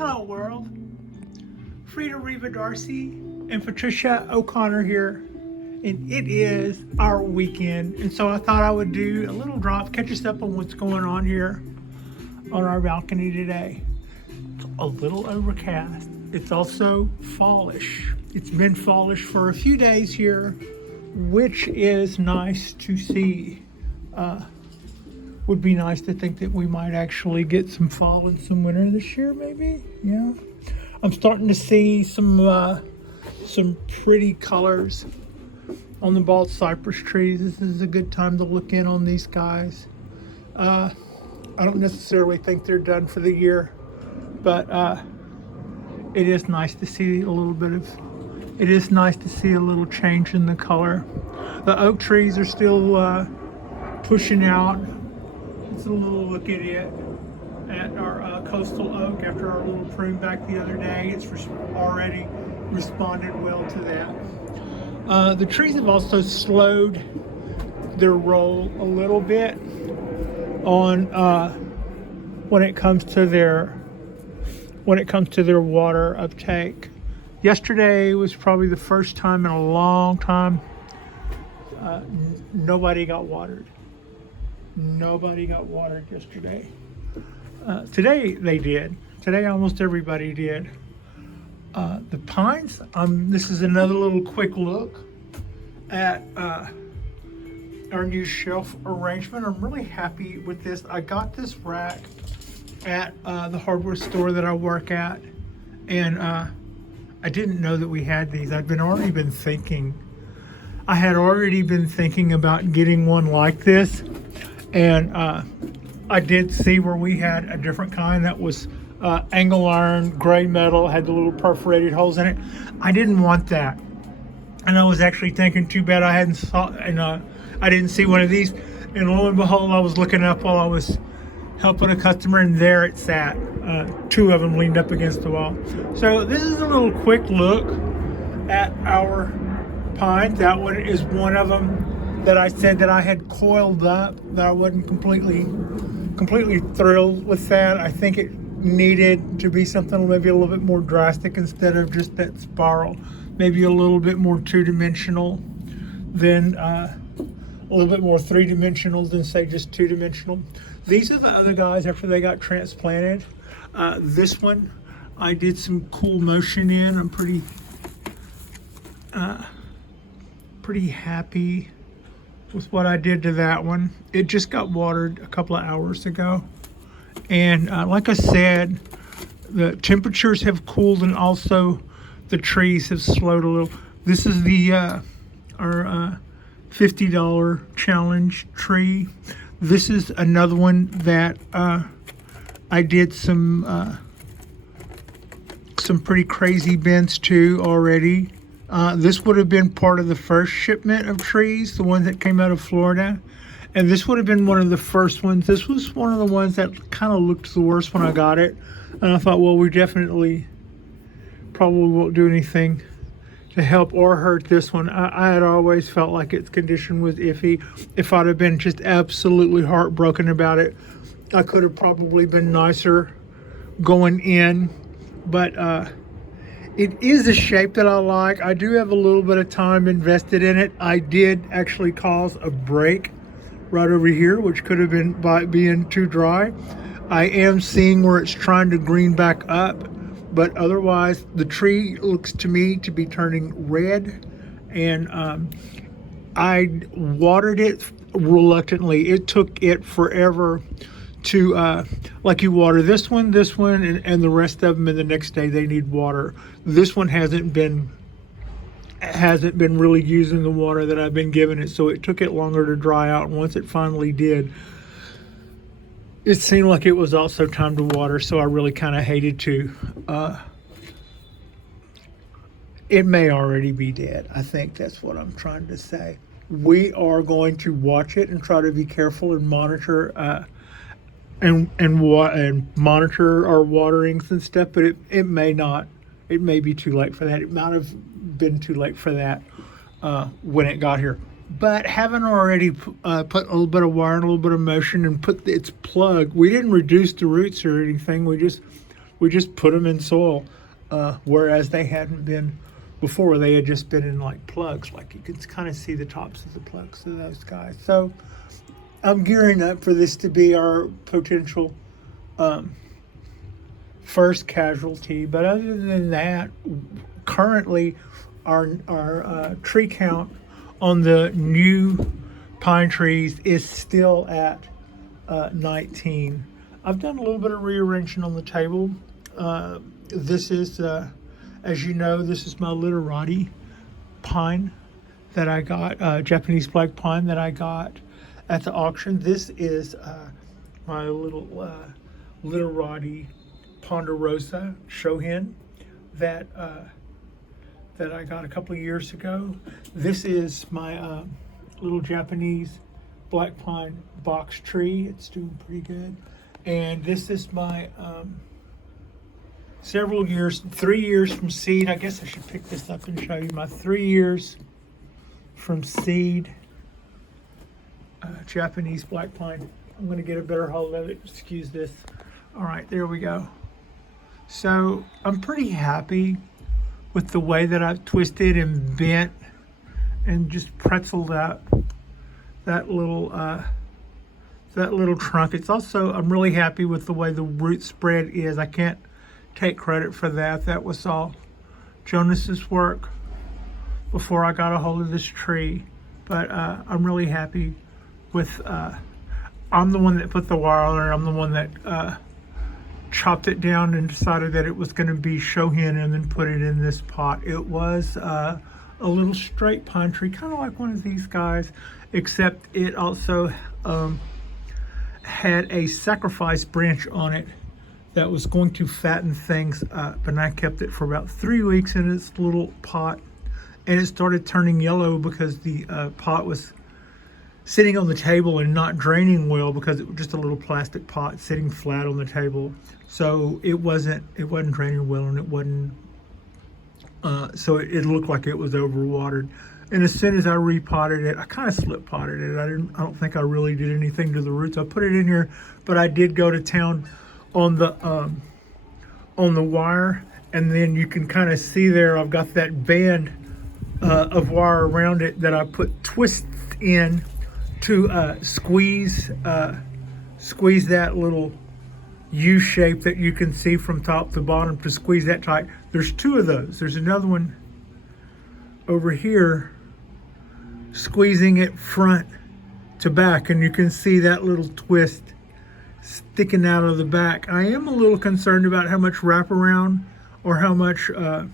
Hello world, Frida Reva Darcy and Patricia O'Connor here, and it is our weekend, and so I thought I would do a little drop, catch us up on what's going on here on our balcony today. It's a little overcast. It's also fallish. It's been fallish for a few days here, which is nice to see. Would be nice to think that we might actually get some fall and some winter this year, maybe. Yeah, I'm starting to see some pretty colors on the bald cypress trees. This is a good time to look in on these guys. I don't necessarily think they're done for the year, but it is nice to see a little bit of. It is nice to see a little change in the color. The oak trees are still pushing out. Let's a little look at it at our coastal oak after our little prune back the other day. It's already responded well to that. The trees have also slowed their roll a little bit on when it comes to their water uptake. Yesterday was probably the first time in a long time nobody got watered. Nobody got watered yesterday. Today they did. Today almost everybody did. The pines, this is another little quick look at our new shelf arrangement. I'm really happy with this. I got this rack at the hardware store that I work at, and I didn't know that we had these. I had already been thinking about getting one like this. And I did see where we had a different kind that was angle iron, gray metal, had the little perforated holes in it. I didn't want that. And I was actually thinking, too bad I hadn't saw, and I didn't see one of these. And lo and behold, I was looking up while I was helping a customer, and there it sat. Two of them leaned up against the wall. So this is a little quick look at our pines. That one is one of them that I said that I had coiled up, that I wasn't completely thrilled with that. I think it needed to be something maybe a little bit more drastic instead of just that spiral. Maybe a little bit more two-dimensional than, a little bit more three-dimensional than say just two-dimensional. These are the other guys after they got transplanted. This one, I did some cool motion in. I'm pretty happy with what I did to that one. It just got watered a couple of hours ago, and like I said, the temperatures have cooled and also the trees have slowed a little. This is the our $50 challenge tree. This is another one that I did some pretty crazy bends to already. This would have been part of the first shipment of trees, the ones that came out of Florida. And this would have been one of the first ones. This was one of the ones that kind of looked the worst when I got it. And I thought, well, we definitely probably won't do anything to help or hurt this one. I had always felt like its condition was iffy. If I'd have been just absolutely heartbroken about it, I could have probably been nicer going in. But it is a shape that I like. I do have a little bit of time invested in it. I did actually cause a break right over here, which could have been by being too dry. I am seeing where it's trying to green back up, but otherwise the tree looks to me to be turning red, and I watered it reluctantly. It took it forever to like you water this one, and the rest of them, and the next day they need water. This one hasn't been really using the water that I've been giving it, so it took it longer to dry out. And once it finally did, it seemed like it was also time to water, so I really kind of hated to. It may already be dead. I think that's what I'm trying to say. We are going to watch it and try to be careful and monitor and monitor our waterings and stuff, but it may not. It may be too late for that. It might have been too late for that when it got here. But having already put a little bit of wire and a little bit of motion and put its plug, we didn't reduce the roots or anything. We just we just put them in soil, whereas they hadn't been before. They had just been in like plugs, like you can kind of see the tops of the plugs of those guys. So I'm gearing up for this to be our potential first casualty. But other than that, currently our tree count on the new pine trees is still at 19. I've done a little bit of rearranging on the table. This is, as you know, this is my literati pine that I got, Japanese black pine that I got at the auction. This is my little literati ponderosa Shohin that I got a couple of years ago. This is my little Japanese black pine box tree. It's doing pretty good. And this is my 3 years from seed. I guess I should pick this up and show you my 3 years from seed Japanese black pine. I'm going to get a better hold of it. Excuse this. All right, there we go. So I'm pretty happy with the way that I've twisted and bent and just pretzeled out that little trunk. It's also, I'm really happy with the way the root spread is. I can't take credit for that. That was all Jonas's work before I got a hold of this tree. But I'm really happy with, I'm the one that put the wire on it. I'm the one that chopped it down and decided that it was going to be Shohin and then put it in this pot. It was a little straight pine tree, kind of like one of these guys, except it also had a sacrifice branch on it that was going to fatten things up, and I kept it for about 3 weeks in its little pot, and it started turning yellow because the pot was sitting on the table and not draining well because it was just a little plastic pot sitting flat on the table. So it wasn't draining well, and it wasn't so it looked like it was overwatered. And as soon as I repotted it, I kind of slip potted it. I don't think I really did anything to the roots. I put it in here, but I did go to town on the wire, and then you can kind of see there I've got that band of wire around it that I put twists in to squeeze that little U shape that you can see from top to bottom, to squeeze that tight. There's 2 of those. There's another one over here squeezing it front to back, and you can see that little twist sticking out of the back. I am a little concerned about how much wraparound or how much the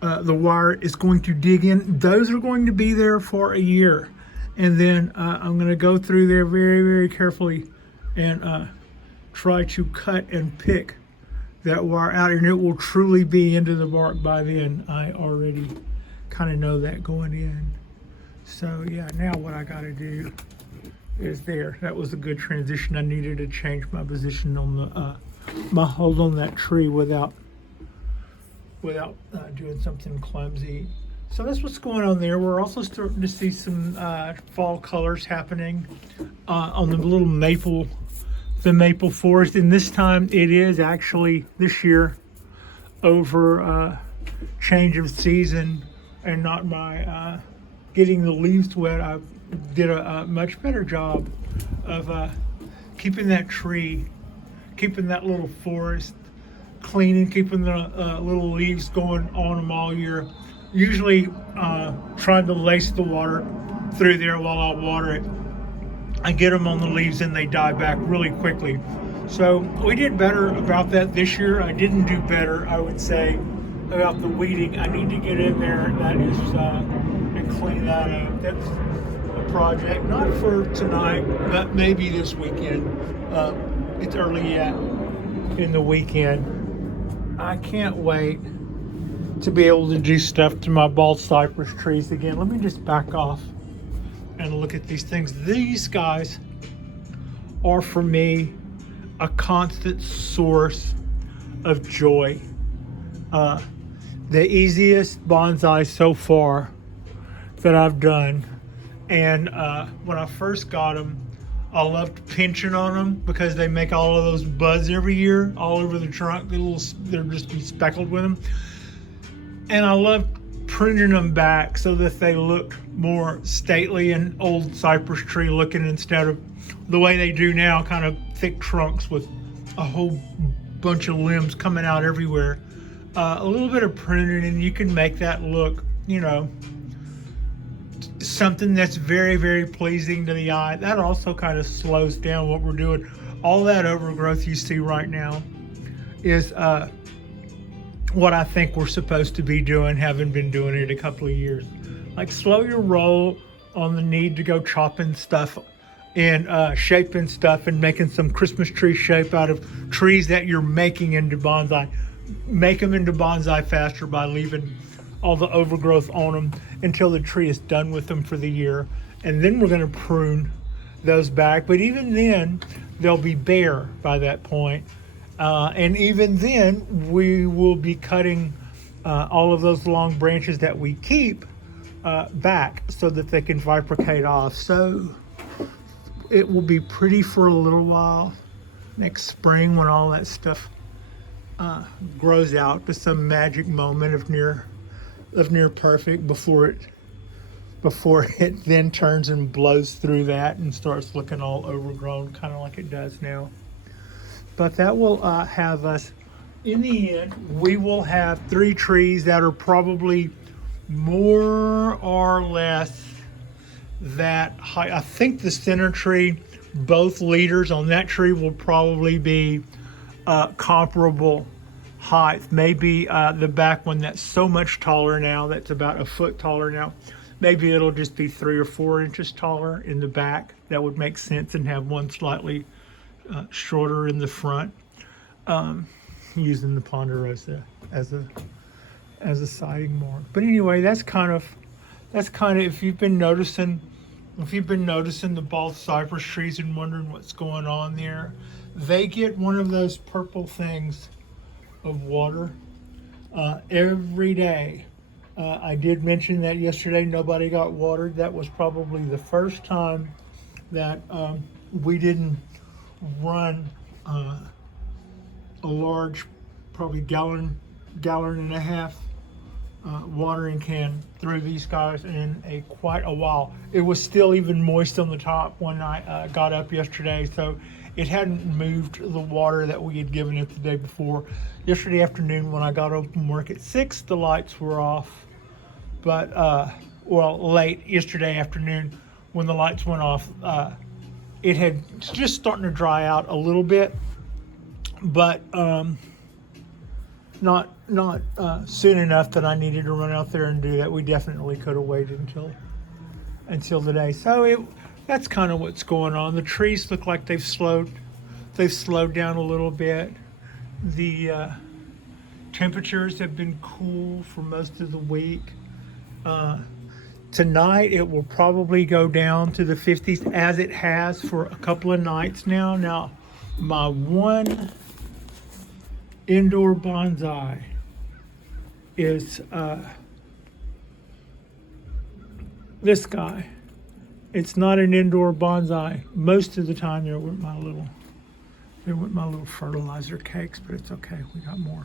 wire is going to dig in. Those are going to be there for a year, and then I'm going to go through there very, very carefully and try to cut and pick that wire out, and it will truly be into the bark by then. I already kind of know that going in. So yeah, now what I got to do is there. That was a good transition. I needed to change my position on the my hold on that tree without doing something clumsy. So that's what's going on there. We're also starting to see some fall colors happening on the little maple, the maple forest. And this time it is actually this year over change of season and not my getting the leaves wet. I did a much better job of keeping that tree, keeping that little forest clean, and keeping the little leaves going on them all year. Usually trying to lace the water through there while I water it. I get them on the leaves and they die back really quickly. So we did better about that this year. I didn't do better, I would say, about the weeding. I need to get in there, that is, and clean that up. That's a project, not for tonight, but maybe this weekend. It's early yet in the weekend. I can't wait to be able to do stuff to my bald cypress trees again. Let me just back off and look at these things. These guys are, for me, a constant source of joy. The easiest bonsai so far that I've done. And when I first got them, I loved pinching on them because they make all of those buds every year all over the trunk. They're just be speckled with them. And I love pruning them back so that they look more stately and old cypress tree looking instead of the way they do now, kind of thick trunks with a whole bunch of limbs coming out everywhere. A little bit of pruning and you can make that look, you know, something that's very, very pleasing to the eye. That also kind of slows down what we're doing. All that overgrowth you see right now is what I think we're supposed to be doing, having been doing it a couple of years. Like, slow your roll on the need to go chopping stuff and shaping stuff and making some Christmas tree shape out of trees that you're making into bonsai. Make them into bonsai faster by leaving all the overgrowth on them until the tree is done with them for the year. And then we're going to prune those back. But even then, they'll be bare by that point. And even then, we will be cutting all of those long branches that we keep back so that they can bifurcate off. So it will be pretty for a little while. Next spring, when all that stuff grows out to some magic moment of near perfect before it then turns and blows through that and starts looking all overgrown, kind of like it does now. But that will have us, in the end, we will have 3 trees that are probably more or less that high. I think the center tree, both leaders on that tree will probably be comparable height. Maybe the back one that's so much taller now, that's about a foot taller now, maybe it'll just be 3 or 4 inches taller in the back. That would make sense, and have one slightly shorter in the front, using the ponderosa as a siding more. But anyway, that's kind of if you've been noticing the bald cypress trees and wondering what's going on there, they get one of those purple things of water every day. I did mention that yesterday nobody got watered. That was probably the first time that we didn't run a large, probably gallon and a half watering can through these guys in quite a while. It was still even moist on the top when I got up yesterday, so it hadn't moved the water that we had given it the day before. Yesterday afternoon when I got home from work at 6, the lights were off. But, late yesterday afternoon when the lights went off, it had just starting to dry out a little bit, but not soon enough that I needed to run out there and do that. We definitely could have waited until today. So that's kind of what's going on. The trees look like they've slowed down a little bit. The temperatures have been cool for most of the week. Tonight it will probably go down to the 50s, as it has for a couple of nights now. Now, my one indoor bonsai is this guy. It's not an indoor bonsai. Most of the time there went my little fertilizer cakes, but it's okay, we got more.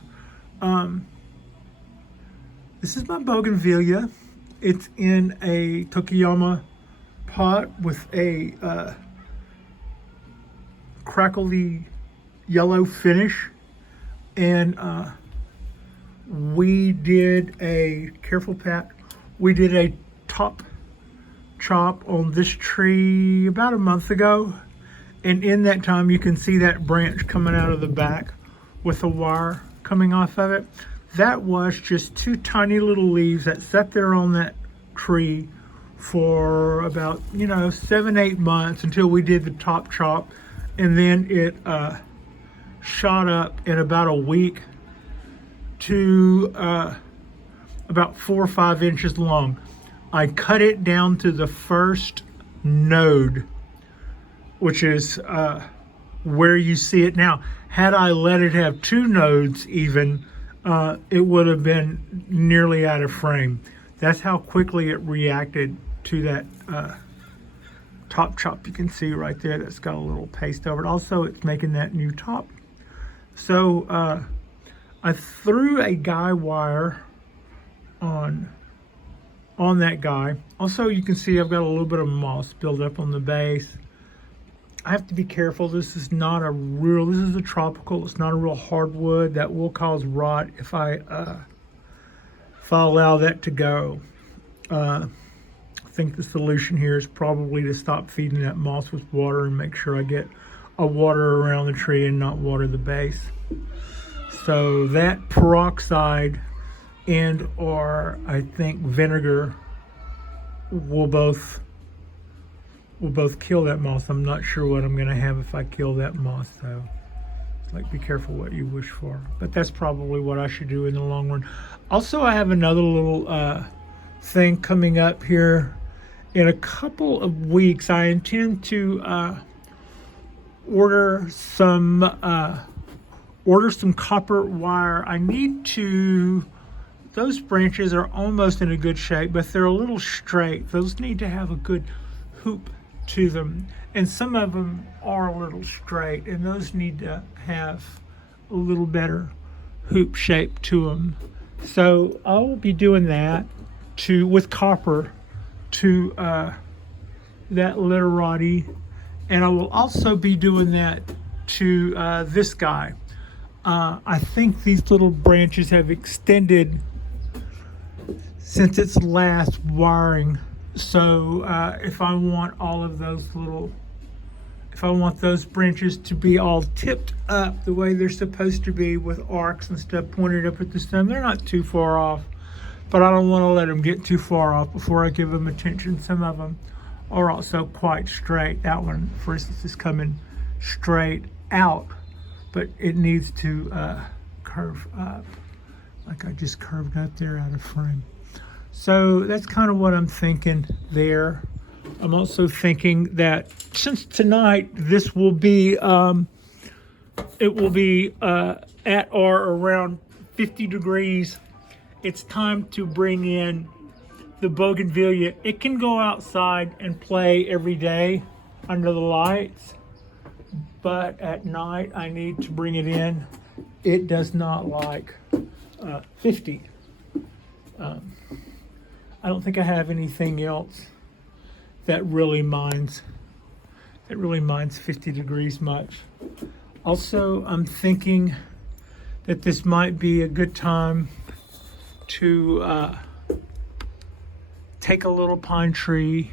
This is my Bougainvillea. It's in a Tokiyama pot with a crackly yellow finish. And we did a, careful Pat, we did a top chop on this tree about a month ago. And in that time you can see that branch coming out of the back with a wire coming off of it. That was just 2 tiny little leaves that sat there on that tree for about 7-8 months until we did the top chop, and then it shot up in about a week to about 4 or 5 inches long. I cut it down to the first node, which is where you see it now. Had I let it have 2 nodes even, it would have been nearly out of frame. That's how quickly it reacted to top chop you can see right there that's got a little paste over it. Also, it's making that new top. So I threw a guy wire on that guy. Also, you can see I've got a little bit of moss built up on the base. I have to be careful. This is a tropical. It's not a real hardwood. That will cause rot if I allow that to go. I think the solution here is probably to stop feeding that moss with water and make sure I get a water around the tree and not water the base. So that peroxide or I think vinegar will both kill that moss. I'm not sure what I'm gonna have if I kill that moss though. It's like, be careful what you wish for. But that's probably what I should do in the long run. Also, I have another little thing coming up here in a couple of weeks. I intend to order some copper wire. I need to. Those branches are almost in a good shape, but they're a little straight. Those need to have a good hoop to them, and some of them are a little straight, and those need to have a little better hoop shape to them. So I'll be doing that with copper to that literati, and I will also be doing that to this guy. I think these little branches have extended since its last wiring. So if I want those branches to be all tipped up the way they're supposed to be with arcs and stuff pointed up at the stem, they're not too far off, but I don't want to let them get too far off before I give them attention. Some of them are also quite straight. That one, for instance, is coming straight out, but it needs to curve up, like I just curved up there out of frame. So that's kind of what I'm thinking there. I'm also thinking that since tonight this will be it will be at or around 50 degrees, it's time to bring in the Bougainvillea. It can go outside and play every day under the lights, but at night I need to bring it in. It does not like 50. I don't think I have anything else that really minds 50 degrees much. Also, I'm thinking that this might be a good time to take a little pine tree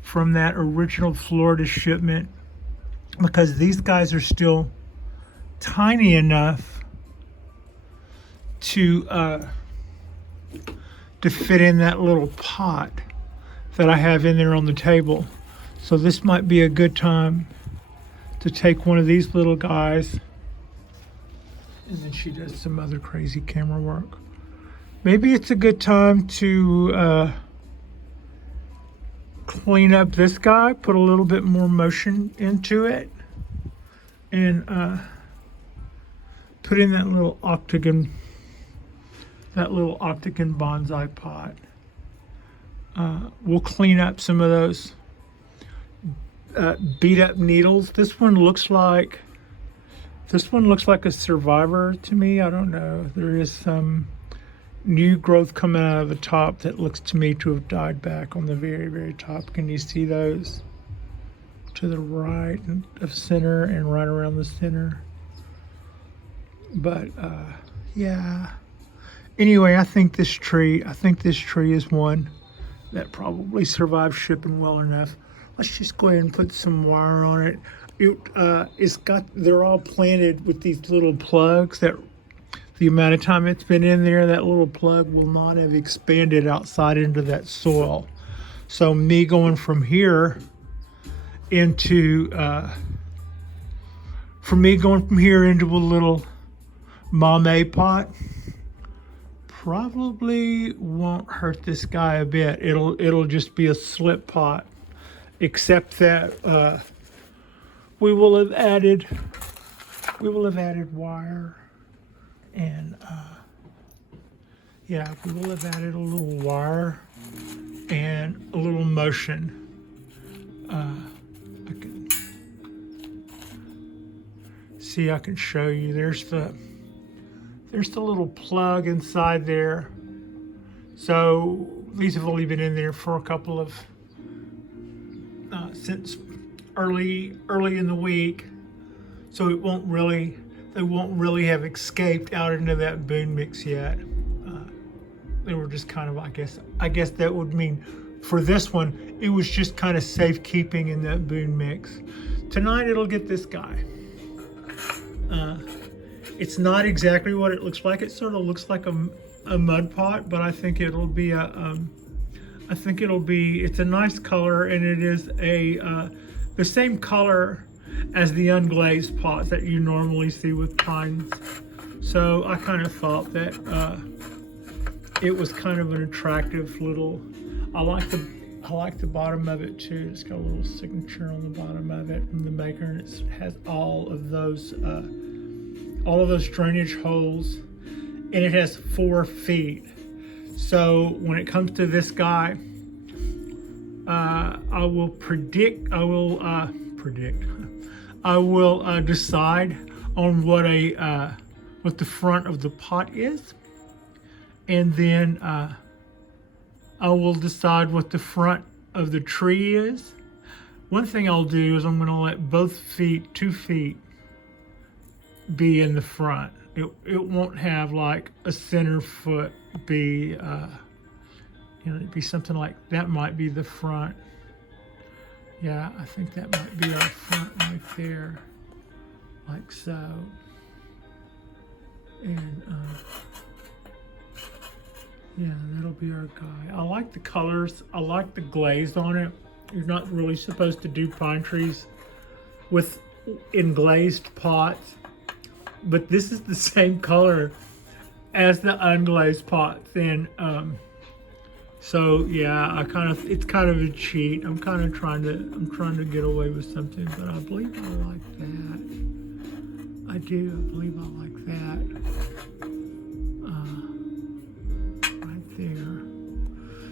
from that original Florida shipment, because these guys are still tiny enough to fit in that little pot that I have in there on the table. So this might be a good time to take one of these little guys. And then she does some other crazy camera work. Maybe it's a good time to clean up this guy, put a little bit more motion into it, and put in that little octagon bonsai pot. We'll clean up some of those beat up needles. This one looks like a survivor to me. I don't know. There is some new growth coming out of the top that looks to me to have died back on the very, very top. Can you see those? To the right of center and right around the center. But yeah. Anyway, I think this tree is one that probably survived shipping well enough. Let's just go ahead and put some wire on it. They're all planted with these little plugs that the amount of time it's been in there, that little plug will not have expanded outside into that soil. So me going from here into a little mame pot probably won't hurt this guy a bit. It'll just be a slip pot, except that we will have added wire, and we will have added a little wire and a little motion I can see, I can show you. There's the little plug inside there. So these have only been in there for a couple of since early in the week, so they won't really have escaped out into that boon mix yet. They were just kind of, I guess that would mean for this one it was just kind of safekeeping in that boon mix. Tonight it'll get this guy. It's not exactly what it looks like. It sort of looks like a mud pot, but I think it'll be it's a nice color, and it is the same color as the unglazed pots that you normally see with pines. So I kind of thought that it was kind of an attractive little. I like the bottom of it too. It's got a little signature on the bottom of it from the maker, and it has all of those drainage holes, and it has 4 feet. So when it comes to this guy, I will decide on what the front of the pot is, and then I will decide what the front of the tree is. One thing I'll do is I'm going to let both 2 feet be in the front. It won't have like a center foot be, it'd be something like that. Might be the front. Yeah, I think that might be our front right there, like so. And yeah, that'll be our guy. I like the colors. I like the glaze on it. You're not really supposed to do pine trees in glazed pots, but this is the same color as the unglazed pots. And so yeah, it's kind of a cheat. I'm trying to get away with something, but I believe I like that. I do. I believe I like that. Right there.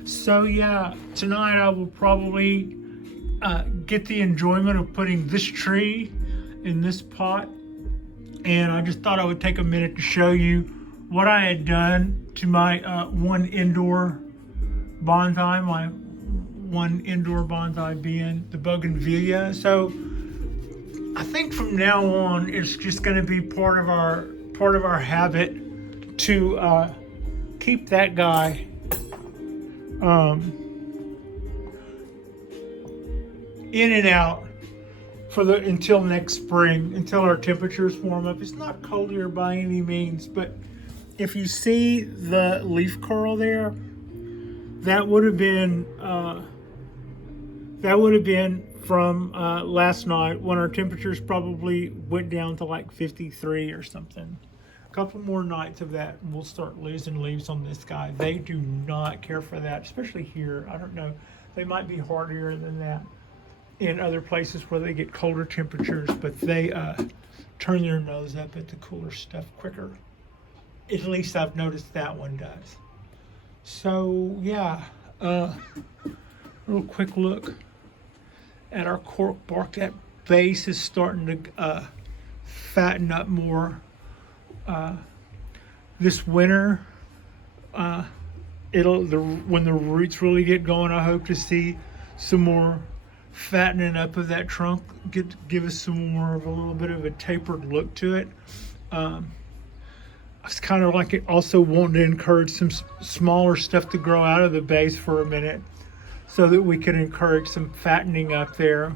So yeah, tonight I will probably get the enjoyment of putting this tree in this pot. And I just thought I would take a minute to show you what I had done to my one indoor bonsai being the Bougainvillea. So I think from now on it's just going to be part of our habit to keep that guy in and out until next spring, until our temperatures warm up. It's not cold here by any means, but if you see the leaf curl there, that would have been from last night when our temperatures probably went down to like 53 or something. A couple more nights of that and we'll start losing leaves on this guy. They do not care for that, especially here. I don't know, they might be hardier than that in other places where they get colder temperatures, but they turn their nose up at the cooler stuff quicker. At least I've noticed that one does. So yeah, real quick look at our cork bark. That base is starting to fatten up more. This winter, when the roots really get going, I hope to see some more fattening up of that trunk, give us some more of a little bit of a tapered look to it. I was kind of like also wanting to encourage some smaller stuff to grow out of the base for a minute so that we can encourage some fattening up there.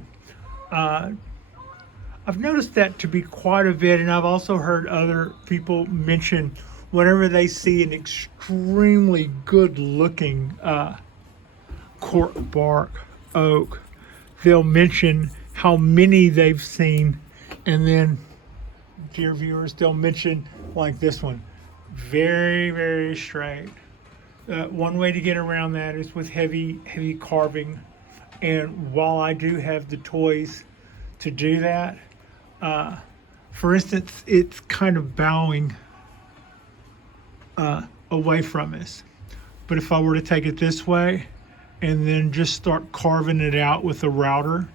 I've noticed that to be quite a bit, and I've also heard other people mention whenever they see an extremely good looking cork bark oak, they'll mention how many they've seen, and then, dear viewers, they'll mention like this one, very, very straight. One way to get around that is with heavy carving, and while I do have the toys to do that, for instance, it's kind of bowing away from us. But if I were to take it this way and then just start carving it out with a router,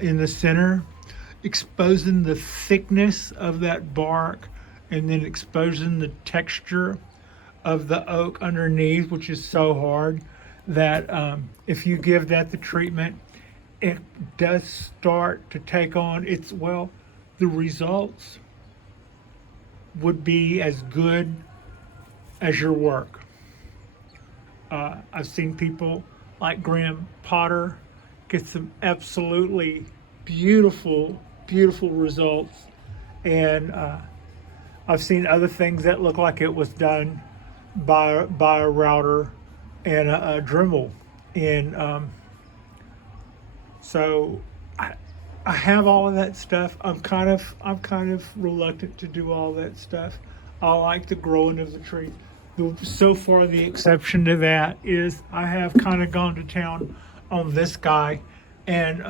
in the center, exposing the thickness of that bark, and then exposing the texture of the oak underneath, which is so hard that if you give that the treatment, it does start to take on its, well, the results would be as good as your work. I've seen people like Graham Potter get some absolutely beautiful results, and I've seen other things that look like it was done by a router and a Dremel, and so I have all of that stuff. I'm kind of reluctant to do all that stuff. I like the growing of the trees. So far, the exception to that is I have kind of gone to town on this guy, and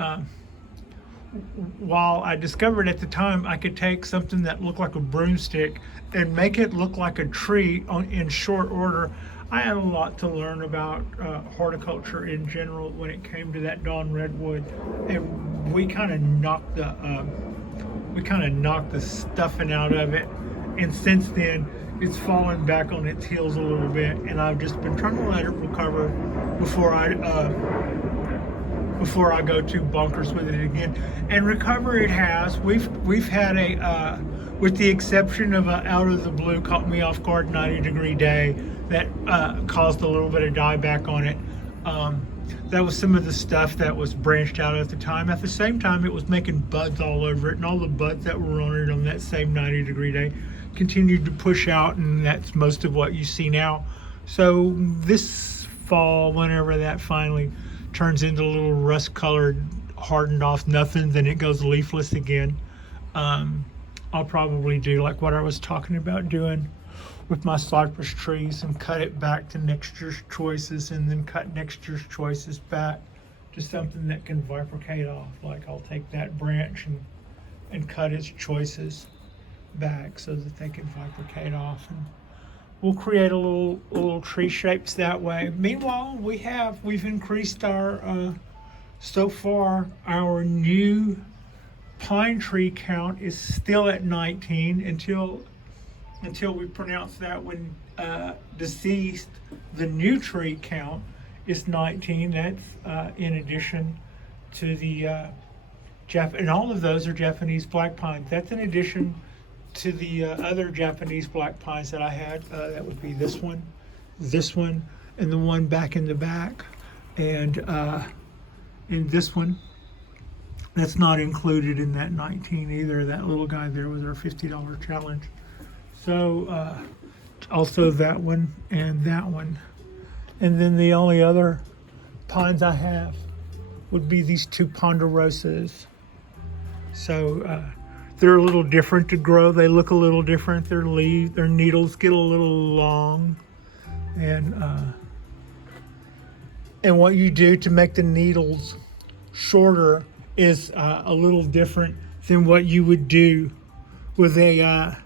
while I discovered at the time I could take something that looked like a broomstick and make it look like a tree in short order, I had a lot to learn about horticulture in general when it came to that dawn redwood, and we kind of knocked the stuffing out of it, and since then it's fallen back on its heels a little bit, and I've just been trying to let it recover before I go too bonkers with it again. And recover it has. We've had a with the exception of a out of the blue, caught me off guard 90-degree day that caused a little bit of dieback on it. That was some of the stuff that was branched out at the time. At the same time, it was making buds all over it, and all the buds that were on it on that same 90-degree day continued to push out, and that's most of what you see now. So this fall, whenever that finally turns into little rust-colored, hardened off nothing, then it goes leafless again. I'll probably do like what I was talking about doing with my cypress trees and cut it back to next year's choices, and then cut next year's choices back to something that can bifurcate off. Like I'll take that branch and cut its choices back so that they can bifurcate off, and we'll create a little tree shapes that way. Meanwhile, we've increased our so far our new pine tree count is still at 19 until we pronounce that one deceased. The new tree count is 19. That's in addition to the and all of those are Japanese black pines. That's in addition to the other Japanese black pines that I had. That would be this one, and the one back in the back, and this one. That's not included in that 19 either. That little guy there was our $50 challenge. So also that one and that one. And then the only other pines I have would be these two ponderosas. So they're a little different to grow. They look a little different. Their needles get a little long, and what you do to make the needles shorter is a little different than what you would do with a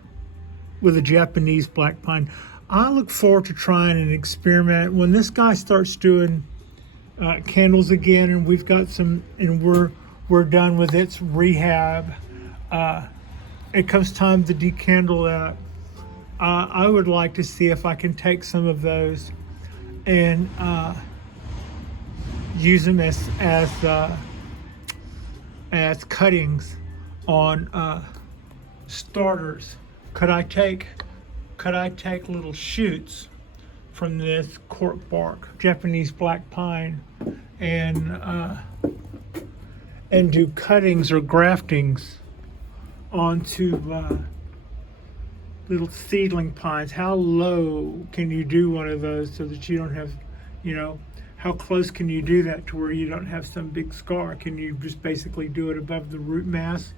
Japanese black pine. I look forward to trying an experiment when this guy starts doing candles again, and we've got some, and we're done with its rehab. It comes time to decandle that. I would like to see if I can take some of those and use them as cuttings on starters. Could I take little shoots from this cork bark Japanese black pine and do cuttings or graftings onto little seedling pines? How low can you do one of those so that you don't have, how close can you do that to where you don't have some big scar? Can you just basically do it above the root mass?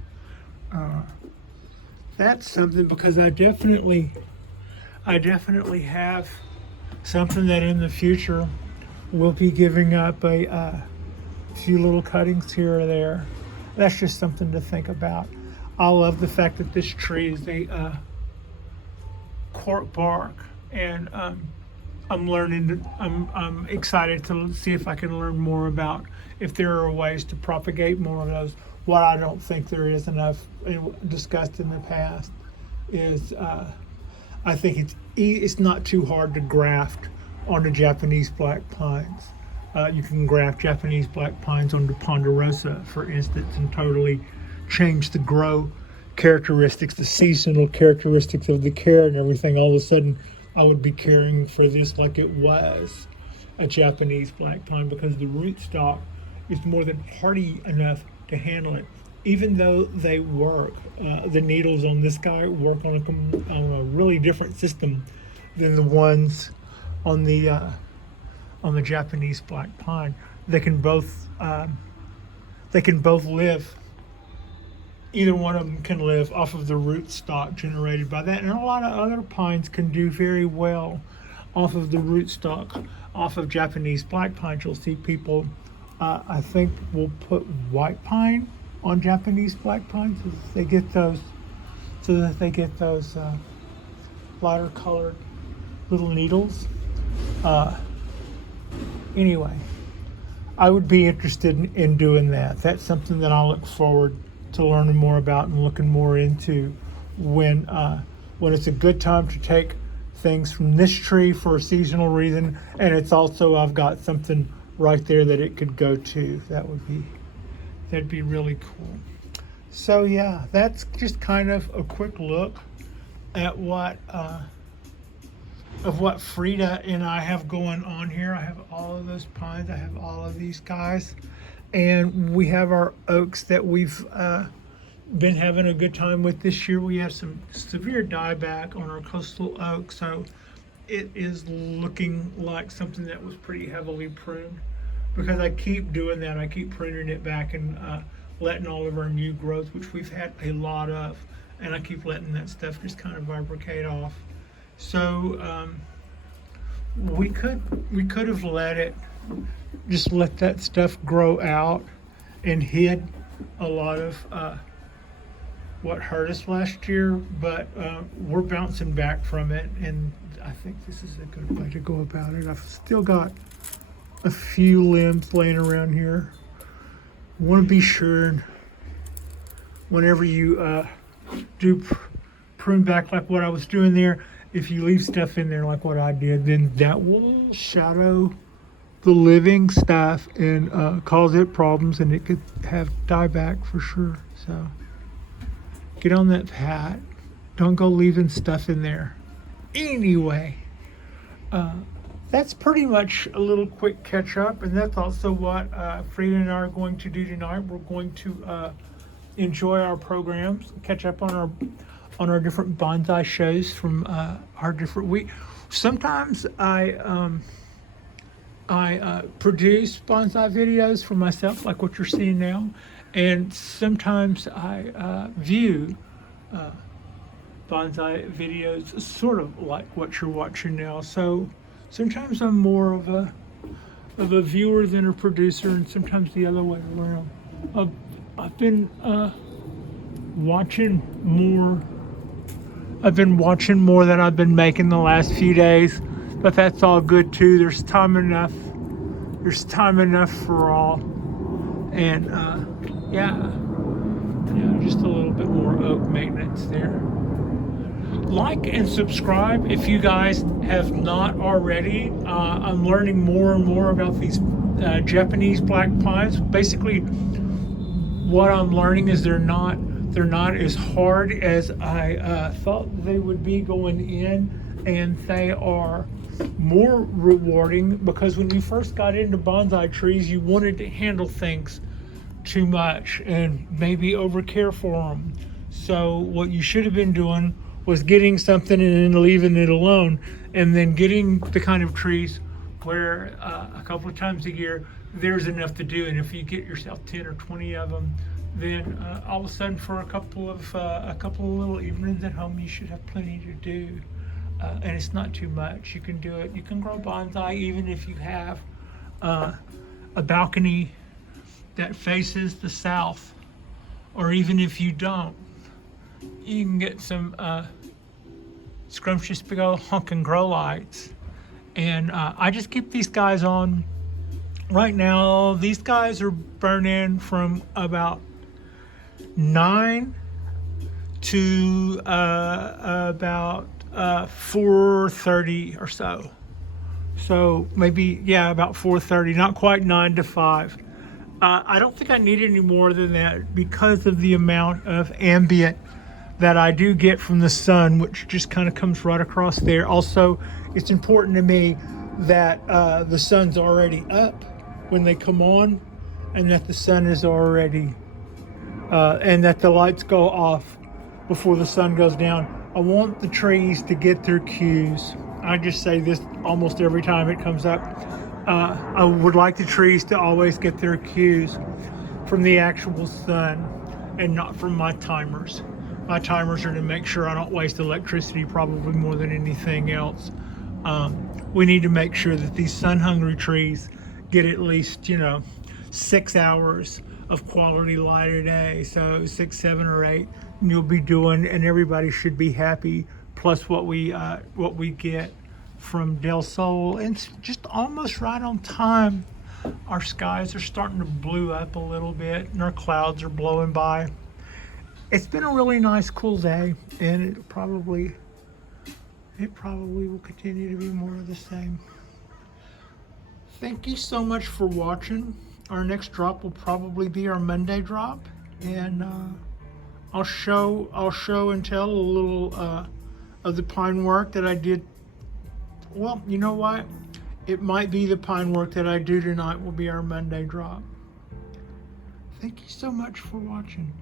That's something, because I definitely have something that in the future we'll be giving up a few little cuttings here or there. That's just something to think about. I love the fact that this tree is a cork bark, and I'm learning. I'm excited to see if I can learn more about if there are ways to propagate more of those. What I don't think there is enough discussed in the past is I think it's not too hard to graft onto Japanese black pines. You can graft Japanese black pines onto ponderosa, for instance, and totally change the grow characteristics, the seasonal characteristics of the care and everything. All of a sudden, I would be caring for this like it was a Japanese black pine, because the rootstock is more than hardy enough to handle it. Even though they work, the needles on this guy work on a really different system than the ones on the Japanese black pine. They can both live. Either one of them can live off of the rootstock generated by that, and a lot of other pines can do very well off of the rootstock, off of Japanese black pines. You'll see people, I think, will put white pine on Japanese black pines so that they get those lighter colored little needles. Anyway, I would be interested in doing that. That's something that I'll look forward to learning more about and looking more into when it's a good time to take things from this tree for a seasonal reason, and it's also I've got something right there that it could go to. That'd be really cool. So yeah, that's just kind of a quick look at what Frida and I have going on here. I have all of those pines. I have all of these guys. And we have our oaks that we've been having a good time with this year. We have some severe dieback on our coastal oak, so it is looking like something that was pretty heavily pruned, because I keep doing that. I keep pruning it back and letting all of our new growth, which we've had a lot of, and I keep letting that stuff just kind of bifurcate off. So we could have let that stuff grow out and hid a lot of what hurt us last year, but we're bouncing back from it, and I think this is a good way to go about it. I've still got a few limbs laying around here. Want to be sure whenever you do prune back like what I was doing there, if you leave stuff in there like what I did, then that will shadow the living stuff and cause it problems, and it could have dieback for sure. So get on that pat. Don't go leaving stuff in there. Anyway, that's pretty much a little quick catch up, and that's also what Frida and I are going to do tonight. We're going to enjoy our programs, catch up on our different bonsai shows from our different week. Sometimes I produce bonsai videos for myself, like what you're seeing now, and sometimes I view bonsai videos sort of like what you're watching now. So sometimes I'm more of a viewer than a producer, and sometimes the other way around. I've been watching more. I've been watching more than I've been making the last few days, but that's all good too. There's time enough. There's time enough for all, and yeah, just a little bit more oak maintenance there. Like and subscribe if you guys have not already. I'm learning more and more about these Japanese black pines. Basically, what I'm learning is they're not as hard as I thought they would be going in, and they are more rewarding, because when you first got into bonsai trees, you wanted to handle things too much and maybe overcare for them. So what you should have been doing was getting something and then leaving it alone, and then getting the kind of trees where a couple of times a year there's enough to do. And if you get yourself 10 or 20 of them, then all of a sudden for a couple of little evenings at home, you should have plenty to do. And it's not too much. You can do it. You can grow bonsai even if you have a balcony that faces the south, or even if you don't. You can get some scrumptious big old honking grow lights And I just keep these guys on. Right now, these guys are burning from about 9 to about 4:30 or so. So maybe, yeah, about 4:30, not quite 9 to 5. I don't think I need any more than that because of the amount of ambient that I do get from the sun, which just kind of comes right across there. Also, it's important to me that the sun's already up when they come on, and that the sun is already, and that the lights go off before the sun goes down. I want the trees to get their cues. I just say this almost every time it comes up. I would like the trees to always get their cues from the actual sun and not from my timers. My timers are to make sure I don't waste electricity, probably more than anything else. We need to make sure that these sun-hungry trees get at least, 6 hours of quality light a day. So 6, 7, or 8, and you'll be doing, and everybody should be happy. Plus what we get from Del Sol, and it's just almost right on time. Our skies are starting to blue up a little bit, and our clouds are blowing by. It's been a really nice, cool day, and it probably will continue to be more of the same. Thank you so much for watching. Our next drop will probably be our Monday drop, and I'll show and tell a little of the pine work that I did. Well, you know what? It might be the pine work that I do tonight will be our Monday drop. Thank you so much for watching.